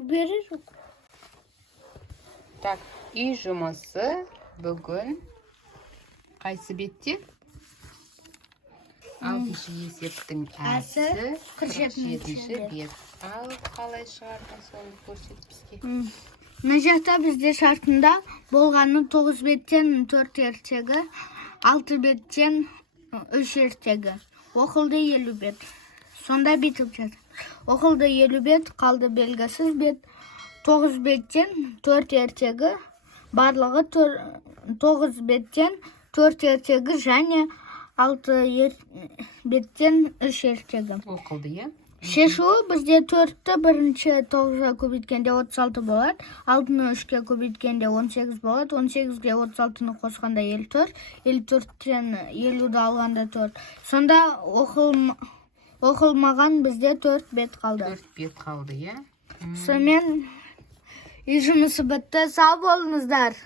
Verir yok. Так, үй жұмысы бүгін қайсы бетте? 6-шы есептің әсі 47-ші бет. Ал қалай шығардың соны көрсет бізге. Мына жақта бізде шартында болғаны 9 беттен 4 ертегі, 6 беттен 3 ертегі. Оқылды 50 бет. Сонда битіп жатыр. Оқылды 50 бет, қалды белгісіз бет. 9 беттен 4 ертегі, барлығы 9 беттен 4 ертегі және 6 беттен 3 ертегі. Оқылды, е? Шешу бізде 4-ті бірінші 9-ға көбейткенде 36 болады, 6-ны 3-ке көбейткенде 18 болады, 18-ге 36-ны қосқанда 54, 54-тен 50-ді алғанда 4. Сонда оқылмаған бізде 4 бет қалды. 4 бет қалды, е? Сонымен үй жұмысы бітті, сау болыңыздар.